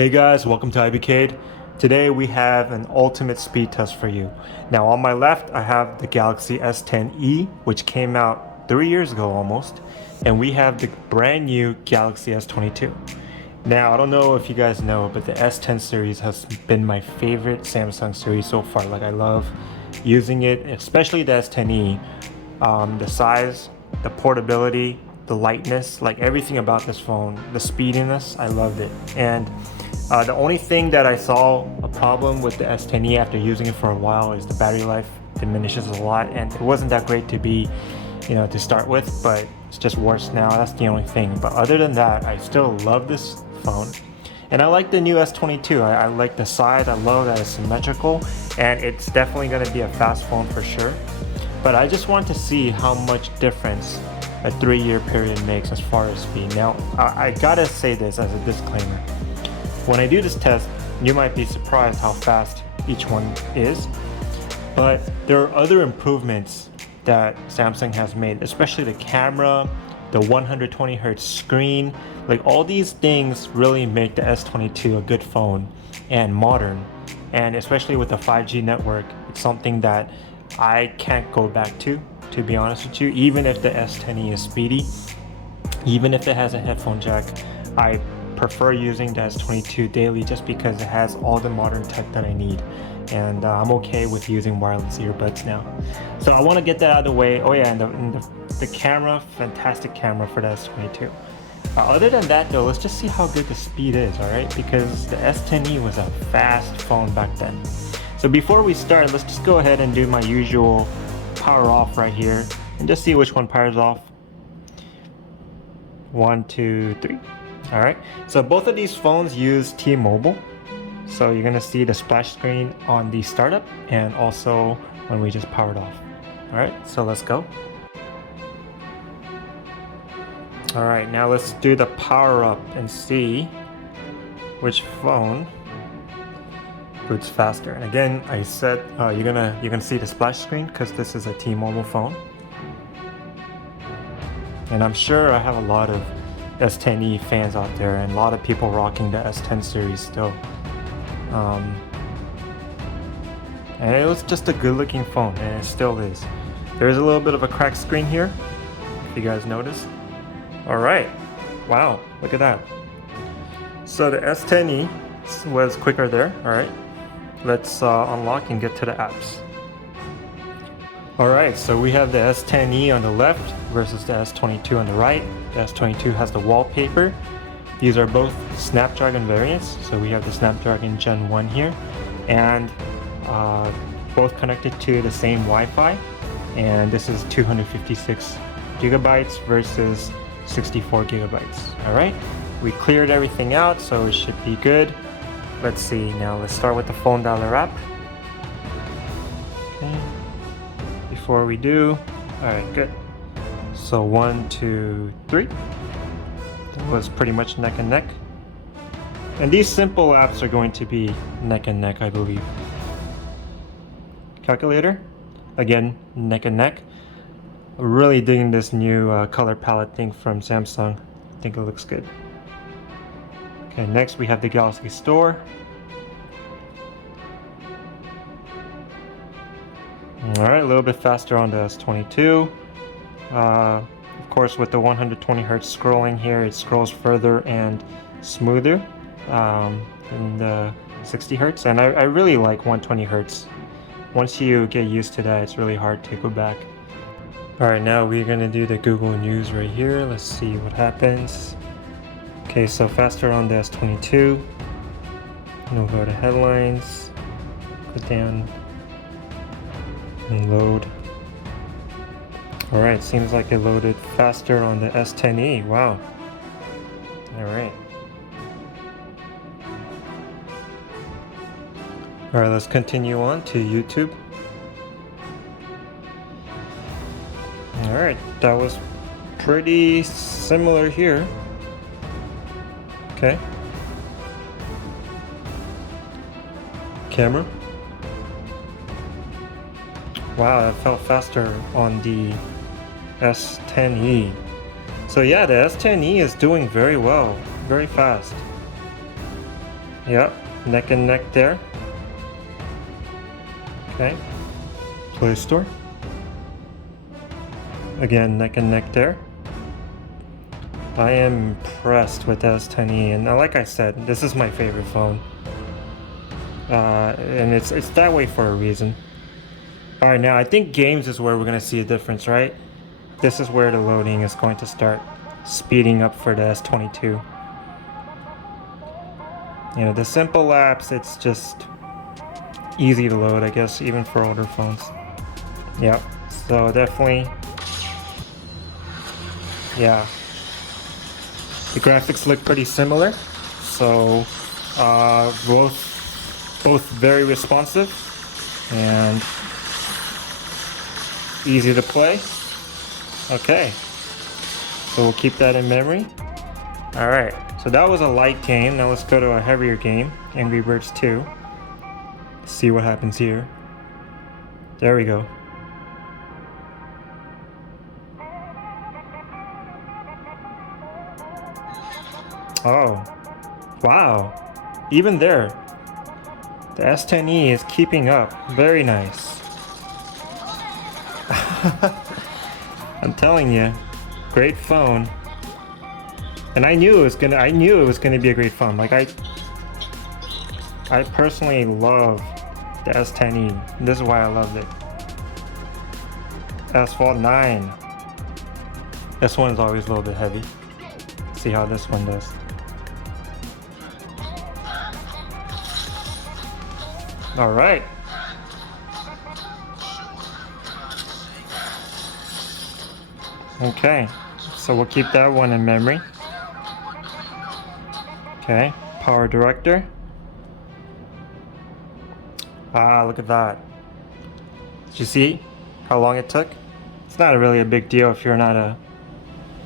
Hey guys, welcome to IBCade. Today we have an ultimate speed test for you. Now on my left I have the Galaxy S10e, which came out 3 years ago almost, and we have the brand new Galaxy S22. Now I don't know if you guys know, but the S10 series has been my favorite Samsung series so far. Like, I love using it, especially the S10e. The size, the portability, the lightness, like everything about this phone, the speediness, I loved it. And the only thing that I saw a problem with the S10e after using it for a while is the battery life diminishes a lot, and it wasn't that great to start with, but it's just worse now. That's the only thing. But other than that, I still love this phone. And I like the new S22. I like the size. I love that it's symmetrical, and it's definitely going to be a fast phone for sure. But I just want to see how much difference a 3-year period makes as far as speed. Now, I gotta say this as a disclaimer. When I do this test, you might be surprised how fast each one is, but there are other improvements that Samsung has made, especially the camera, the 120Hz screen. Like, all these things really make the S22 a good phone and modern, and especially with the 5G network, it's something that I can't go back to be honest with you. Even if the S10e is speedy, even if it has a headphone jack, I prefer using the S22 daily just because it has all the modern tech that I need, and I'm okay with using wireless earbuds now. So I want to get that out of the way. Oh yeah, and the camera, fantastic camera for the S22. Other than that though, let's just see how good the speed is, alright? Because the S10e was a fast phone back then. So before we start, let's just go ahead and do my usual power off right here and just see which one powers off. 1, 2, 3. Alright, so both of these phones use T-Mobile, so you're gonna see the splash screen on the startup and also when we just powered off. Alright, so let's go. Alright, now let's do the power up and see which phone boots faster. And again, I said you're gonna see the splash screen because this is a T-Mobile phone, and I'm sure I have a lot of S10e fans out there and a lot of people rocking the S10 series still. And it was just a good looking phone, and it still is. There's a little bit of a cracked screen here, if you guys notice. Alright, wow, look at that. So the S10e was quicker there. Alright, let's unlock and get to the apps. Alright, so we have the S10e on the left versus the S22 on the right. The S22 has the wallpaper. These are both Snapdragon variants, so we have the Snapdragon Gen 1 here, and both connected to the same Wi-Fi, and this is 256 gigabytes versus 64 gigabytes. Alright, we cleared everything out, so it should be good. Let's see, now let's start with the phone dialer app. Okay. Before we do, alright, good. So 1, 2, 3. That was pretty much neck and neck. And these simple apps are going to be neck and neck, I believe. Calculator, again, neck and neck. Really digging this new color palette thing from Samsung. I think it looks good. Okay, next we have the Galaxy Store. Alright, a little bit faster on the S22. Of course, with the 120Hz scrolling here, it scrolls further and smoother than the 60Hz. And I really like 120Hz. Once you get used to that, it's really hard to go back. Alright, now we're going to do the Google News right here. Let's see what happens. Okay, so faster on the S22. We'll go to headlines, put down and load. Alright, seems like it loaded faster on the S10e. Wow. Alright. Alright, let's continue on to YouTube. Alright, that was pretty similar here. Okay. Camera. Wow, that felt faster on the S10e. So yeah, the S10e is doing very well, very fast. Yep, neck and neck there. Okay. Play Store. Again, neck and neck there. I am impressed with the S10e, and like I said, this is my favorite phone. And it's that way for a reason. Alright, now I think games is where we're going to see a difference, right? This is where the loading is going to start speeding up for the S22. You know, the simple apps, it's just easy to load, I guess, even for older phones. Yep, so definitely, yeah. The graphics look pretty similar, so both very responsive and easy to play. Okay, so we'll keep that in memory. Alright, so that was a light game. Now let's go to a heavier game, Angry Birds 2. See what happens here. There we go. Oh, wow. Even there, the S10e is keeping up. Very nice. I'm telling you, great phone. And I knew it was gonna be a great phone. Like I personally love the S10e. This is why I loved it. Asphalt 9. This one is always a little bit heavy. See how this one does. All right. Okay, so we'll keep that one in memory. Okay, Power Director. Ah, look at that. Did you see how long it took? It's not really a big deal if you're not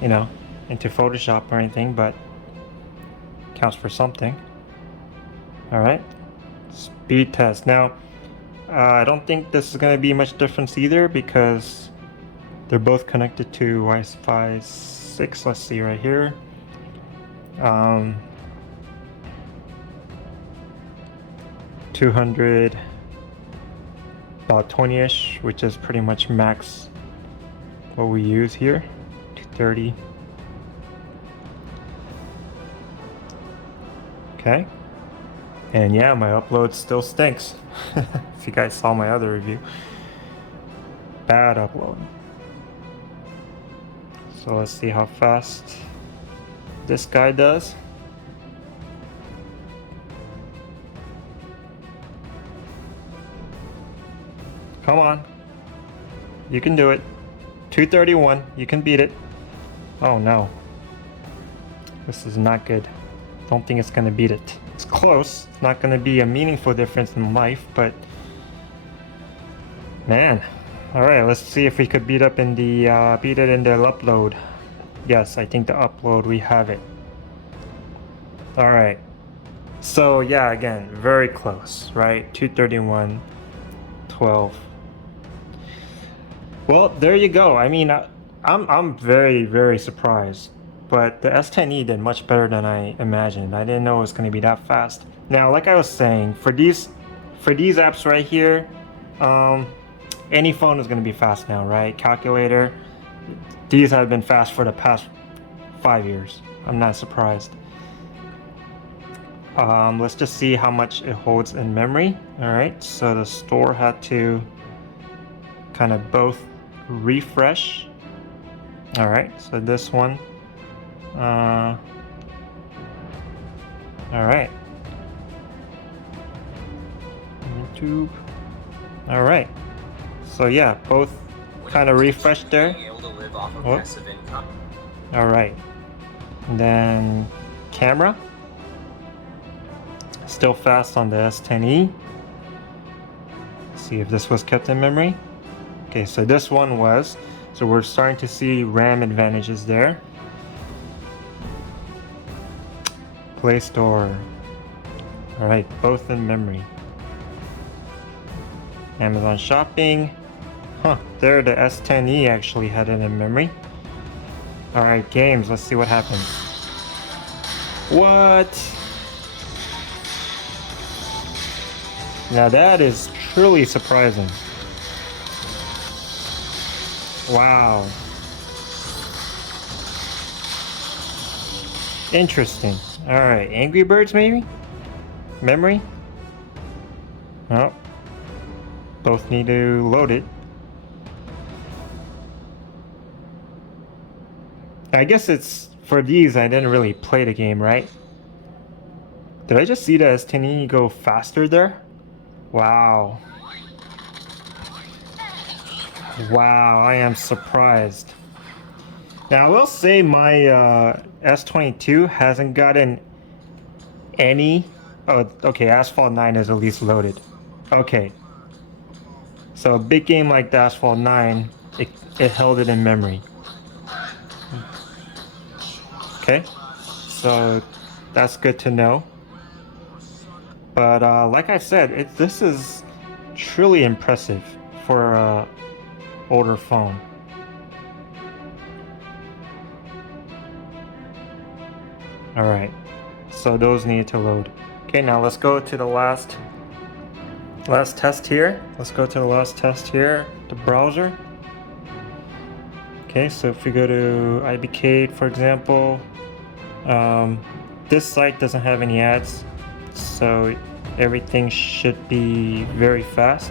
into Photoshop or anything, but counts for something. All right. Speed test. Now, I don't think this is going to be much difference either because they're both connected to Wi-Fi 6. Let's see right here. 200, about 20-ish, which is pretty much max what we use here. 230. Okay. And yeah, my upload still stinks. If you guys saw my other review. Bad upload. So let's see how fast this guy does. Come on. You can do it. 231. You can beat it. Oh no. This is not good. Don't think it's gonna beat it. It's close. It's not gonna be a meaningful difference in life, but man. Alright, let's see if we could beat it in the upload. Yes, I think the upload we have it. Alright. So yeah, again, very close, right? 231, 12. Well, there you go. I mean, I'm very, very surprised. But the S10e did much better than I imagined. I didn't know it was going to be that fast. Now, like I was saying, for these apps right here, any phone is going to be fast now, right? Calculator, these have been fast for the past 5 years. I'm not surprised. Let's just see how much it holds in memory. All right, so the store had to kind of both refresh. All right, so this one. All right. YouTube. All right. So yeah, both kind of refreshed there. All right. And then camera. Still fast on the S10e. See if this was kept in memory. Okay, so this one was. So we're starting to see RAM advantages there. Play Store. Alright, both in memory. Amazon Shopping. Huh, there the S10e actually had it in memory. Alright, games, let's see what happens. What? Now that is truly surprising. Wow. Interesting. Alright, Angry Birds maybe? Memory? Oh. Both need to load it. I guess it's for these I didn't really play the game, right? Did I just see the S10e go faster there? Wow. Wow, I am surprised. Now I will say my S22 hasn't gotten any. Oh, okay, Asphalt 9 is at least loaded. Okay. So a big game like the Asphalt 9, it held it in memory. Okay, so that's good to know. But like I said, this is truly impressive for an older phone. Alright, so those need to load. Okay, now let's go to the last test here. Let's go to the last test here, the browser. Okay, so if we go to IBK, for example, this site doesn't have any ads, so everything should be very fast.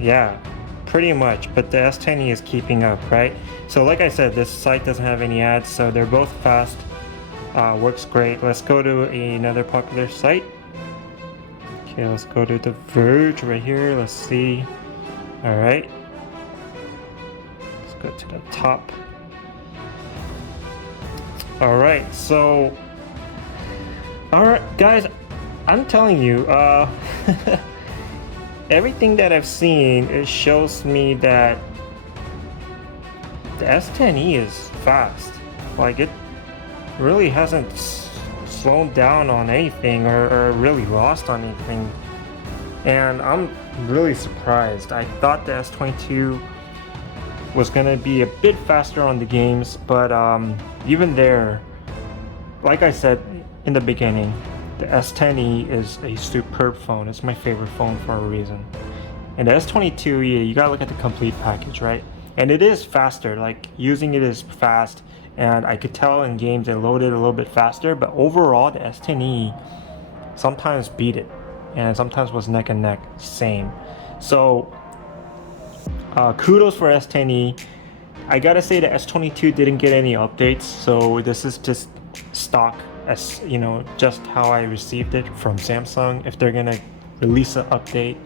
Yeah, pretty much, but the S10e is keeping up, right? So like I said, this site doesn't have any ads, so they're both fast. Works great. Let's go to another popular site. Okay, let's go to The Verge right here. Let's see. Alright. Let's go to the top. Alright, so... Alright, guys, I'm telling you, everything that I've seen, it shows me that the S10e is fast. Like, it really hasn't slowed down on anything or really lost on anything. And I'm really surprised. I thought the S22 was gonna be a bit faster on the games, but even there, like I said in the beginning, the S10e is a superb phone. It's my favorite phone for a reason. And the S22, yeah, you gotta look at the complete package, right? And it is faster, like using it is fast, and I could tell in games it loaded a little bit faster, but overall the S10e sometimes beat it, and sometimes was neck and neck, same. So kudos for S10e. I gotta say the S22 didn't get any updates, so this is just stock, as you know, just how I received it from Samsung. If they're gonna release an update,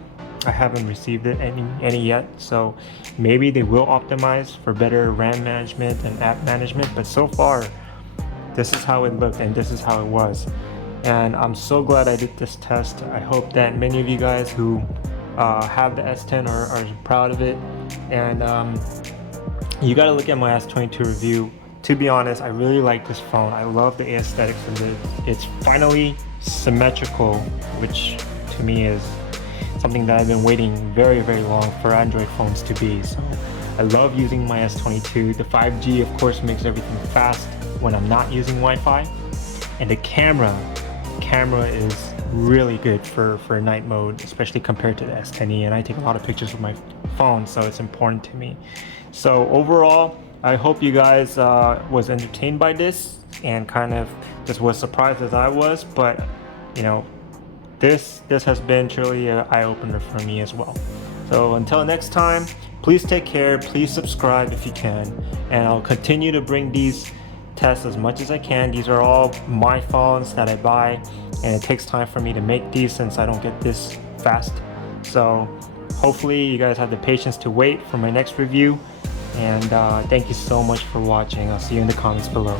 I haven't received it any yet, so maybe they will optimize for better RAM management and app management, but so far this is how it looked and this is how it was. And I'm so glad I did this test. I hope that many of you guys who have the S10 are proud of it. And you got to look at my S22 review. To be honest, I really like this phone. I love the aesthetics of it. It's finally symmetrical, which to me is something that I've been waiting very, very long for Android phones to be. So I love using my S22. The 5G, of course, makes everything fast when I'm not using Wi-Fi. And the camera is really good for night mode, especially compared to the S10e. And I take a lot of pictures with my phone, so it's important to me. So overall, I hope you guys was entertained by this and kind of just was surprised as I was. But you know, this has been truly an eye-opener for me as well. So until next time, please take care, please subscribe if you can, and I'll continue to bring these tests as much as I can. These are all my phones that I buy, and it takes time for me to make these since I don't get this fast. So hopefully you guys have the patience to wait for my next review, and thank you so much for watching. I'll see you in the comments below.